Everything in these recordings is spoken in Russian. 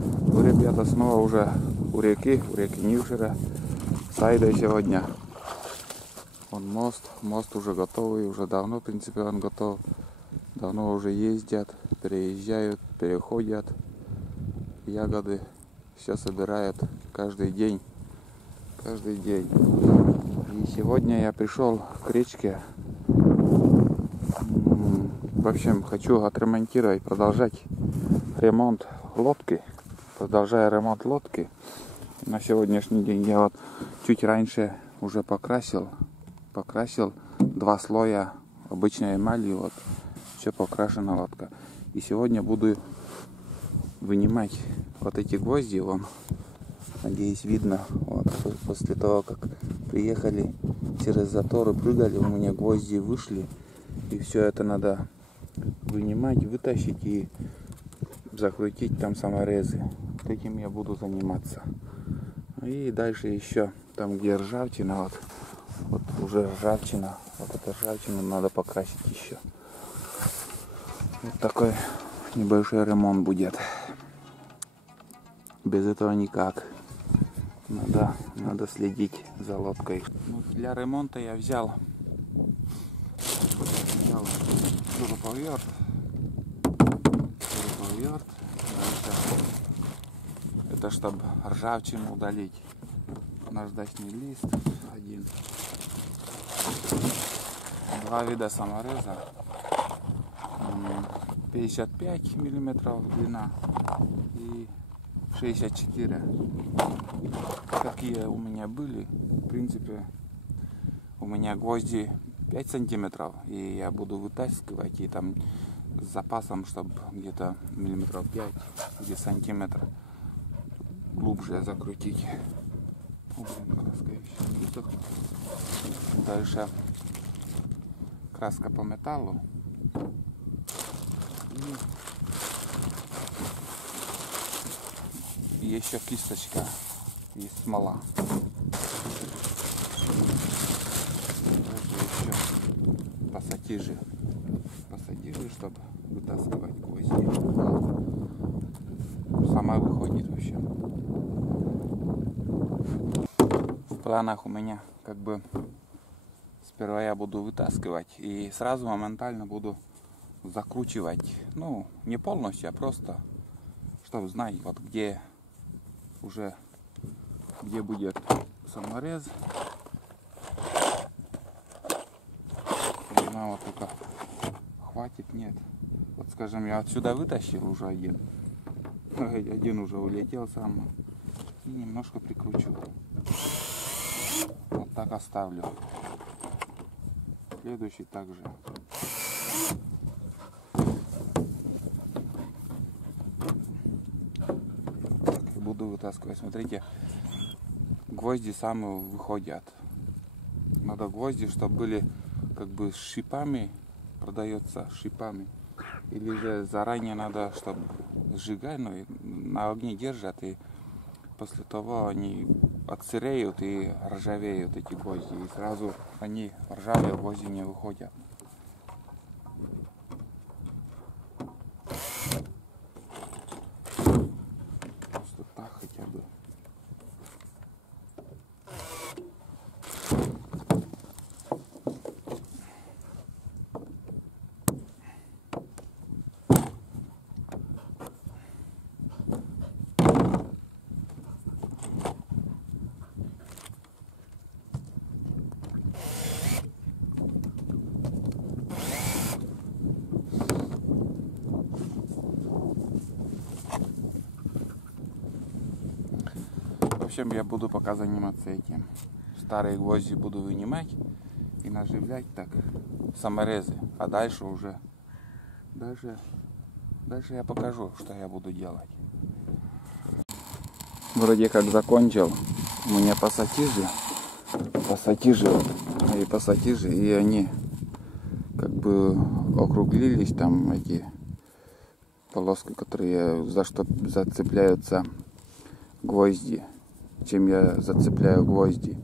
Ну, ребята, снова уже у реки Нившера. С Айдой сегодня. Вон мост уже готовый, уже давно, в принципе, он готов. Давно уже ездят, переезжают, переходят. Ягоды все собирают каждый день. Каждый день. И сегодня я пришел к речке. В общем, хочу отремонтировать, продолжать ремонт лодки. Продолжая ремонт лодки. На сегодняшний день я вот чуть раньше уже покрасил 2 слоя обычной эмали, вот все покрашена лодка. И сегодня буду вынимать вот эти гвозди, вон, надеюсь, видно, вот, после того, как приехали через заторы, прыгали, у меня гвозди вышли, и все это надо вынимать, вытащить и закрутить там саморезы. Вот этим я буду заниматься. И дальше еще там, где ржавчина, вот уже ржавчина, вот эту ржавчину надо покрасить еще. Вот такой небольшой ремонт будет. Без этого никак. Надо следить за лодкой. Ну, для ремонта я взял шуруповерт. Это чтобы ржавчину удалить. Наждачный лист один. 2 вида самореза. 55 миллиметров длина и 64. Какие у меня были. В принципе, у меня гвозди 5 сантиметров. И я буду вытаскивать и там с запасом, чтобы где-то миллиметров 5, где сантиметр глубже закрутить. Краска еще не высохла. Дальше краска по металлу. И еще кисточка и смола. Дальше еще пассатижи, чтобы вытаскивать гвозди. Сама выходит вообще. В планах у меня как бы сперва я буду вытаскивать и сразу моментально буду закручивать. Ну, не полностью, а просто чтобы знать, вот где будет саморез. Не знаю, вот только хватит, нет. Вот скажем, я отсюда вытащил уже один уже улетел сам. И немножко прикручу. Вот так оставлю. Следующий также. Так, и буду вытаскивать. Смотрите, гвозди сами выходят. Надо гвозди, чтобы были как бы с шипами, продается шипами. Или же заранее надо, чтобы сжигать, ну, и на огне держат, и после того они отсыреют и ржавеют эти гвозди. И сразу они ржавые гвозди не выходят. Просто так хотя бы. В общем, я буду пока заниматься этим. Старые гвозди буду вынимать и наживлять так саморезы. А дальше уже дальше я покажу, что я буду делать. Вроде как закончил. У меня пассатижи, и они как бы округлились, там эти полоски, которые за что зацепляются гвозди, чем я зацепляю гвозди.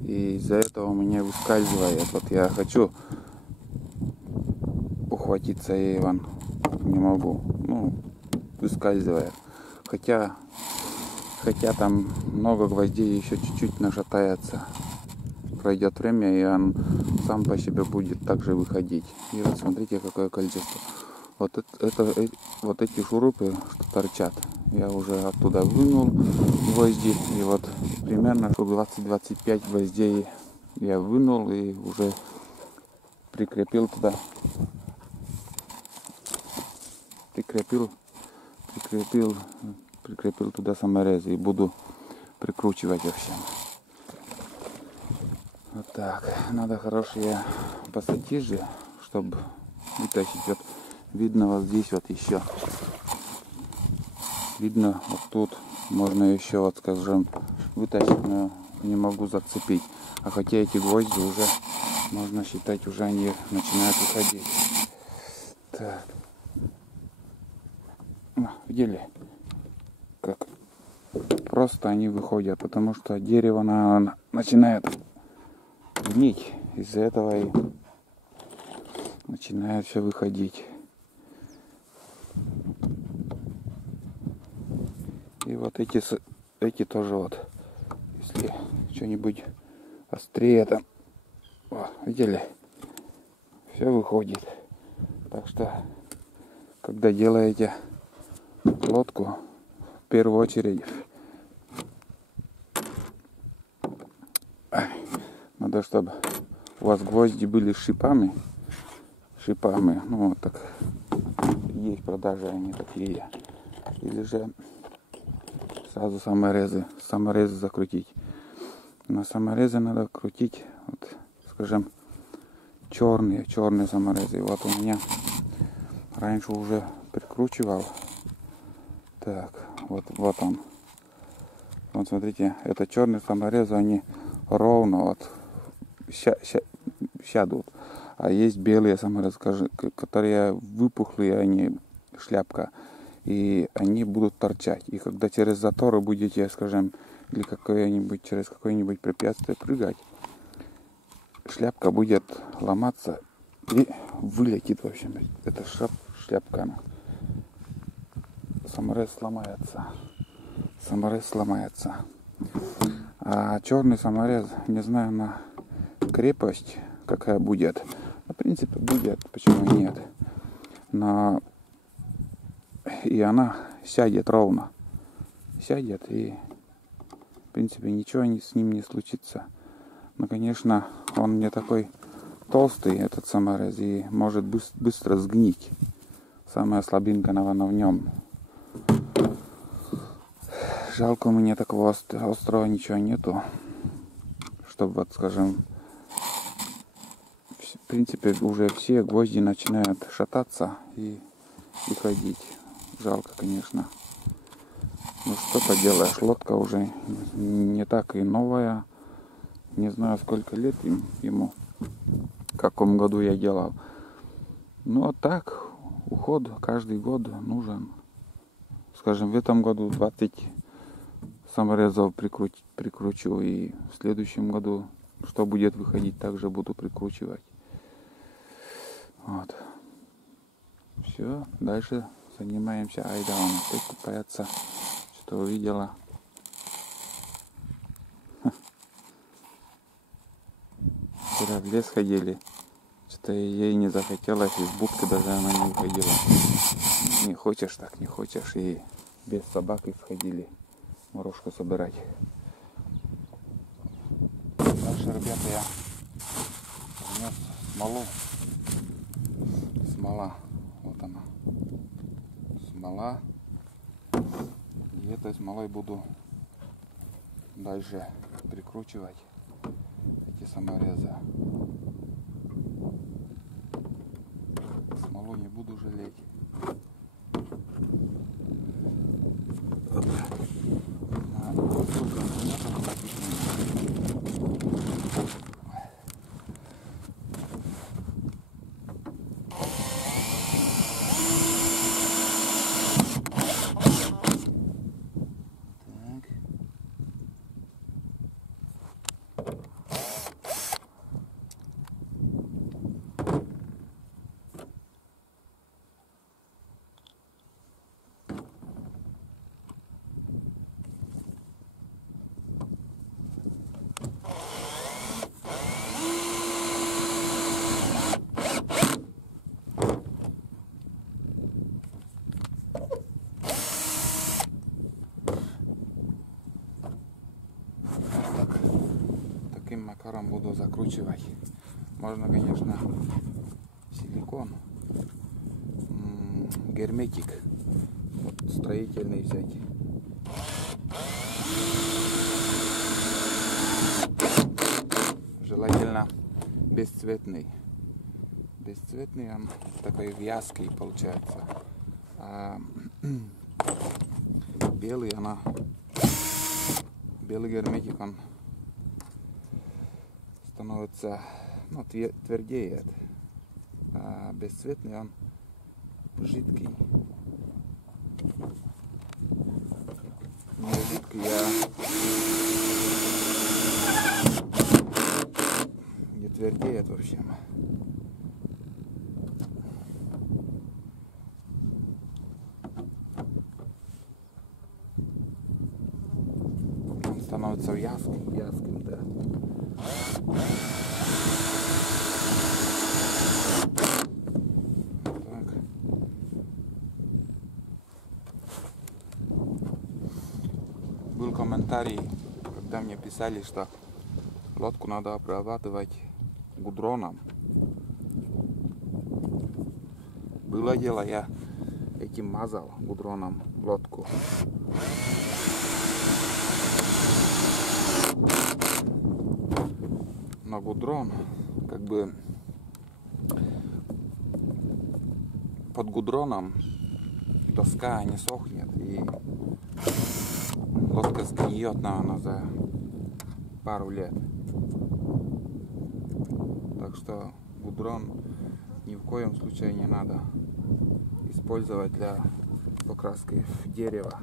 И из-за этого у меня выскальзывает. Вот я хочу ухватиться, и вон не могу. Ну, выскальзывает. Хотя там много гвоздей, еще чуть-чуть нашатается. Пройдет время, и он сам по себе будет также выходить. И вот смотрите, какое количество. Вот эти шурупы, что торчат, я уже оттуда вынул гвозди. И вот примерно 20-25 гвоздей я вынул и уже прикрепил туда. Прикрепил туда саморезы и буду прикручивать вообще. Вот так. Надо хорошие пассатижи, чтобы вытащить. Вот видно вот здесь вот еще. Видно вот тут. Можно еще вот, скажем, вытащить, но не могу зацепить. А хотя эти гвозди уже, можно считать, уже они начинают выходить. Так. Видели? Как просто они выходят, потому что дерево начинает гнить. Из-за этого и начинает все выходить. И вот эти тоже вот, если что-нибудь острее там, видели, все выходит. Так что, когда делаете лодку, в первую очередь надо, чтобы у вас гвозди были с шипами. Ну вот так есть в продаже они такие. Или же сразу саморезы закрутить. На саморезы надо крутить, вот, скажем, черные саморезы. Вот у меня раньше уже прикручивал. Так, вот он. Вот смотрите, это черные саморезы, они ровно вот сядут. А есть белые саморезы, которые выпухлые, они шляпка. И они будут торчать. И когда через заторы будете, скажем, или через какое-нибудь препятствие прыгать, шляпка будет ломаться и вылетит, в общем. Это шляпка, она. Саморез сломается. А черный саморез, не знаю на крепость какая будет. В принципе будет, почему нет. Но и она сядет ровно. Сядет, и в принципе ничего с ним не случится. Но, конечно, он не такой толстый, этот саморез, и может быстро сгнить. Самая слабинка, наверное, в нем. Жалко, у меня такого острого ничего нету, чтобы, вот, скажем, в принципе, уже все гвозди начинают шататься и выходить. Жалко, конечно. Ну что поделаешь, лодка уже не так и новая. Не знаю, сколько лет ему, в каком году я делал. Ну а так, уход каждый год нужен. Скажем, в этом году 20 саморезов прикручу, и в следующем году, что будет выходить, также буду прикручивать. Вот. Все, дальше занимаемся. Айда, он опять купается. Что увидела. Вчера в лес ходили. Что-то ей не захотелось, из будки даже она не уходила. Не хочешь, так не хочешь. И без собаки сходили морожку собирать. Дальше, ребята, я принес смолу. Смола. Вот она. Смола. И этой смолой буду дальше прикручивать эти саморезы. Смолу не буду жалеть. токаром буду закручивать. Можно, конечно, силикон, герметик, вот, строительный взять. Желательно бесцветный. Бесцветный он такой вязкий получается. А белый белый герметик он становится, ну, твердеет. А бесцветный он жидкий. Не жидкий, не твердеет в общем. Он становится вязким, да. Так. Был комментарий, когда мне писали, что лодку надо обрабатывать гудроном. Было дело, я этим мазал гудроном лодку. Но гудрон, как бы под гудроном доска не сохнет, и лодка сгниет, наверное, за пару лет. Так что гудрон ни в коем случае не надо использовать для покраски в дерево.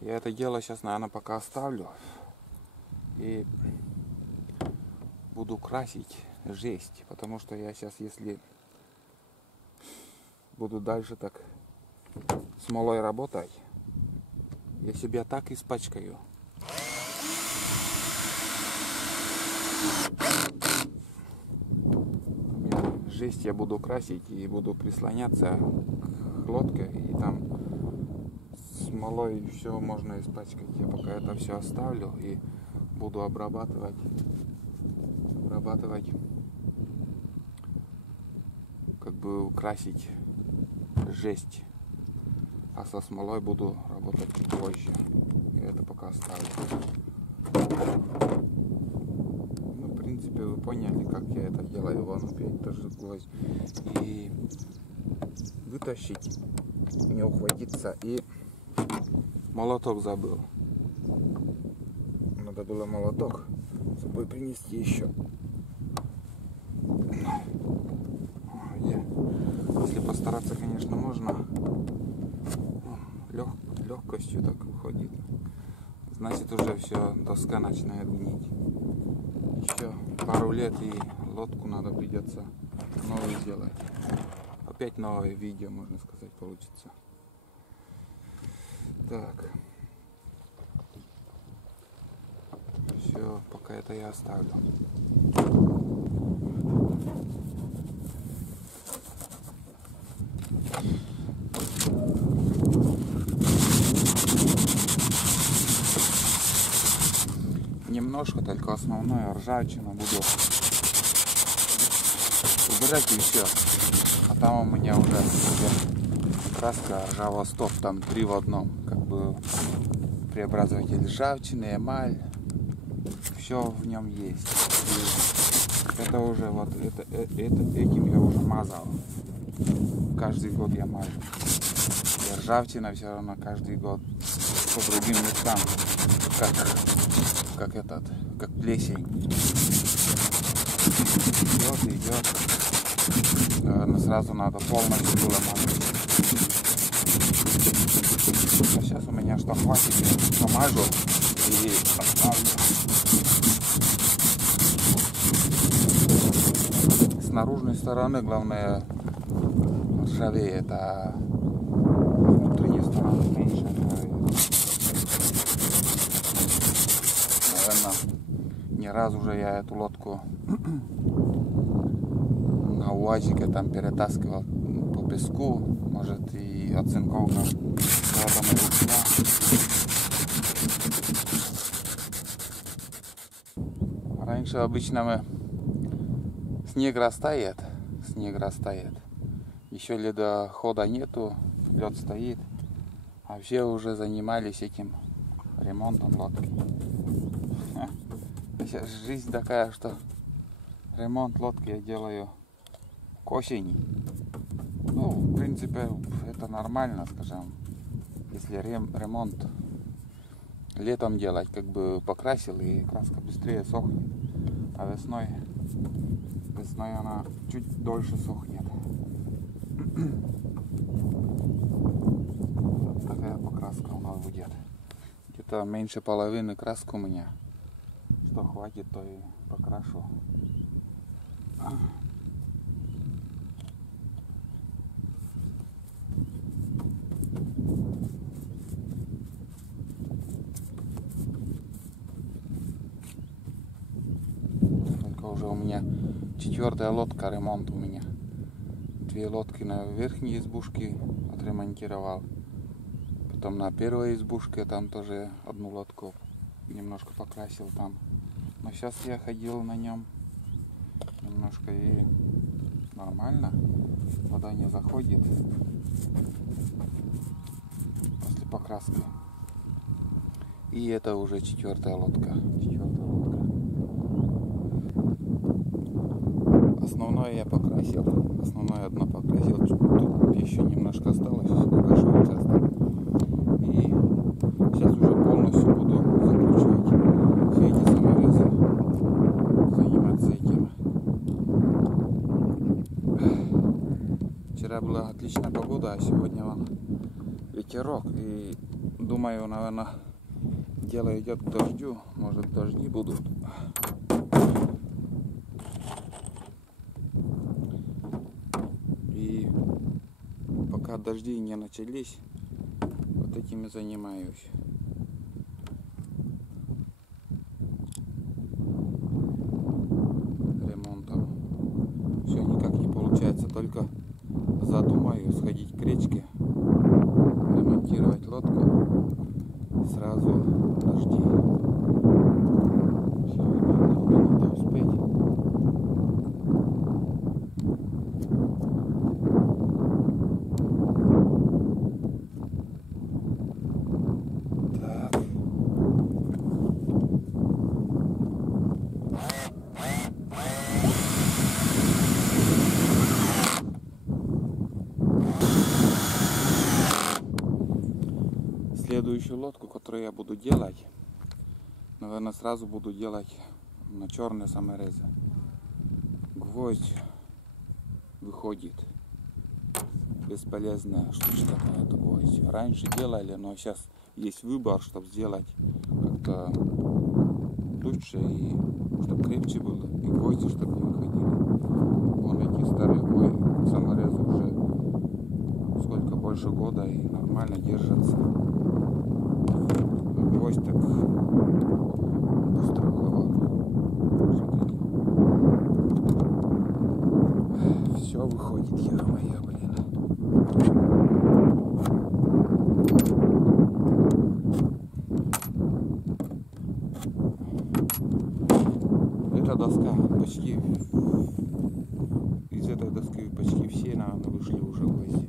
Я это дело сейчас, наверное, пока оставлю и буду красить жесть, потому что я сейчас, если буду дальше так смолой работать, я себя так испачкаю. Жесть я буду красить и буду прислоняться к лодке, и там смолой все можно испачкать. Я пока это все оставлю и буду обрабатывать как бы красить жесть, а со смолой буду работать чуть позже. Я это пока оставлю. Ну, в принципе, вы поняли, как я это делаю. Вон опять тоже гвоздь. И вытащить, не ухватиться. И молоток забыл. Надо было молоток с собой принести еще. Если постараться, конечно, можно. Легкостью так выходит. Значит, уже все, доска начинает гнить. Еще пару лет и лодку надо придется новую сделать. Опять новое видео, можно сказать, получится. Так. Все, пока это я оставлю. Немножко, только основное ржавчину буду убирать и все. А там у меня уже краска ржавостоп, там 3 в одном. Как бы преобразователь ржавчины, эмаль, все в нем есть. И это уже вот этим я уже мазал. Каждый год я мажу. И ржавчина все равно каждый год по другим местам, как плесень. Идет. Наверное, сразу надо полностью было мазать. А сейчас у меня что хватит, я помажу и оставлю. С наружной стороны главное ржавеет, а внутренняя сторона меньше ржавеет. Наверное, Не раз уже я эту лодку на УАЗике там перетаскивал по песку, может и оцинковка рядом и ушла. Раньше обычно снег растает, еще ледохода нету, лед стоит, а все уже занимались этим ремонтом лодки. Сейчас жизнь такая, что ремонт лодки я делаю к осени. Ну, в принципе, это нормально, скажем, если ремонт летом делать, как бы покрасил и краска быстрее сохнет, а весной она чуть дольше сохнет. Вот такая покраска у нас будет. Где-то меньше половины краски у меня. Что хватит, то и покрашу. Только уже у меня 4-я лодка, ремонт у меня. 2 лодки на верхней избушке отремонтировал. Потом на 1-й избушке там тоже 1 лодку немножко покрасил там. Но сейчас я ходил на нем немножко и нормально. Вода не заходит после покраски. И это уже 4-я лодка. Основное я покрасил. Основное одно покрасил. Тут еще немножко осталось. Небольшой участок. И сейчас уже полностью буду закручивать все эти саморезы. Заниматься этим. Вчера была отличная погода, а сегодня вон ветерок. И думаю, наверное, дело идет к дождю. Может, дожди будут. И пока дожди не начались, вот этими занимаюсь. Ремонтом. Все никак не получается, только задумаю сходить к речке, ремонтировать лодку, сразу дожди. Все, надо успеть. Следующую лодку, которую я буду делать, наверное, сразу буду делать на черные саморезы. Гвоздь выходит. Бесполезная штучка это гвоздь. Раньше делали, но сейчас есть выбор, чтобы сделать как-то лучше и чтобы крепче было, и гвозди чтобы не выходили. Вон эти старые саморезы уже сколько больше года и нормально держатся. Гвоздь так быстро выловал. Все выходит, ё-моё, блин. Эта доска почти, из этой доски почти все, наверное, вышли уже гвозди.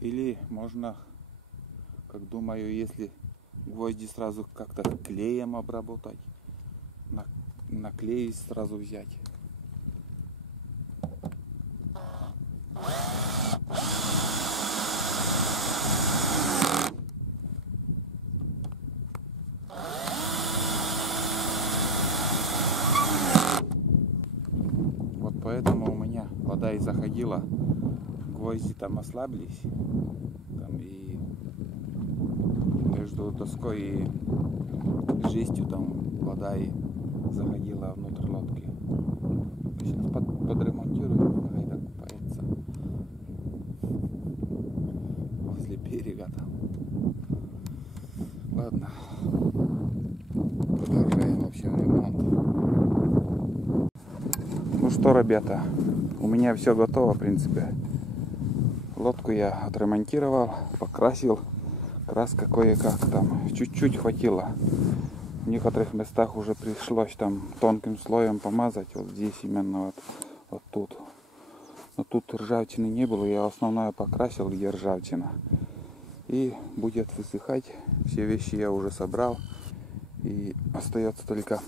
Или можно, как думаю, если гвозди сразу как-то клеем обработать, на клей сразу взять. хватило. Гвозди там ослабились. Там и между доской и жестью там вода и заходила внутрь лодки. Сейчас подремонтирую, пускай купается возле берега там. Ладно, продолжаем вообще ремонт. Ну что, ребята, у меня все готово, в принципе. Лодку я отремонтировал, покрасил. Краска кое-как там чуть-чуть хватило. В некоторых местах уже пришлось там тонким слоем помазать. Вот здесь именно вот тут. Но тут ржавчины не было. Я основное покрасил, где ржавчина. И будет высыхать. Все вещи я уже собрал. И остается только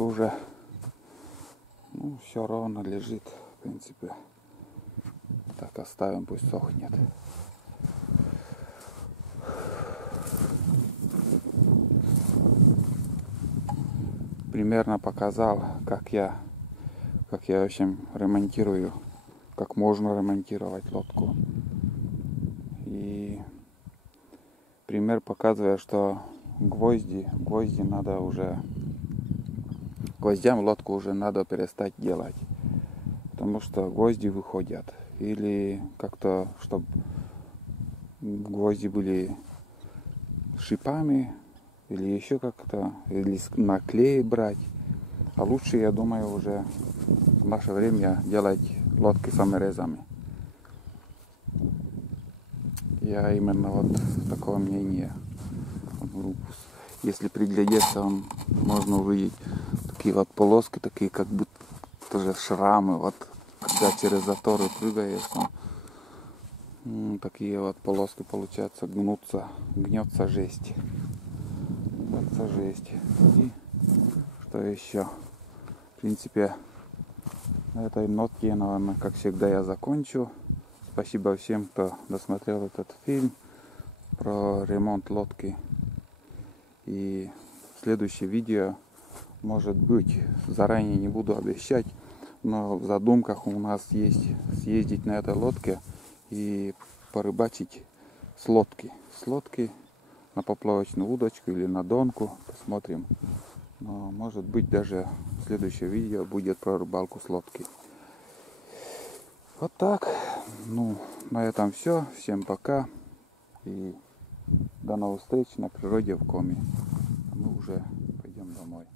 уже, ну, все ровно лежит, в принципе. Так оставим, пусть сохнет. Примерно показал, как я в общем ремонтирую, как можно ремонтировать лодку. И пример показывает, что гвозди надо уже, гвоздям лодку уже надо перестать делать, потому что гвозди выходят. Или как-то, чтобы гвозди были шипами, или еще как-то, или на клей брать. А лучше, я думаю, уже в наше время делать лодки саморезами. Я именно вот такого мнения. Если приглядеться, можно увидеть такие вот полоски, такие как будто тоже шрамы. Вот когда через заторы прыгаешь, такие вот полоски получаются, гнется жесть. И что еще? В принципе, на этой нотке, наверное, как всегда, я закончу. Спасибо всем, кто досмотрел этот фильм про ремонт лодки. И следующее видео, может быть, заранее не буду обещать, но в задумках у нас есть съездить на этой лодке и порыбачить с лодки. На поплавочную удочку или на донку. Посмотрим. Но может быть даже следующее видео будет про рыбалку с лодки. Вот так. Ну, на этом все. Всем пока. И до новых встреч на природе в Коми. Мы уже пойдем домой.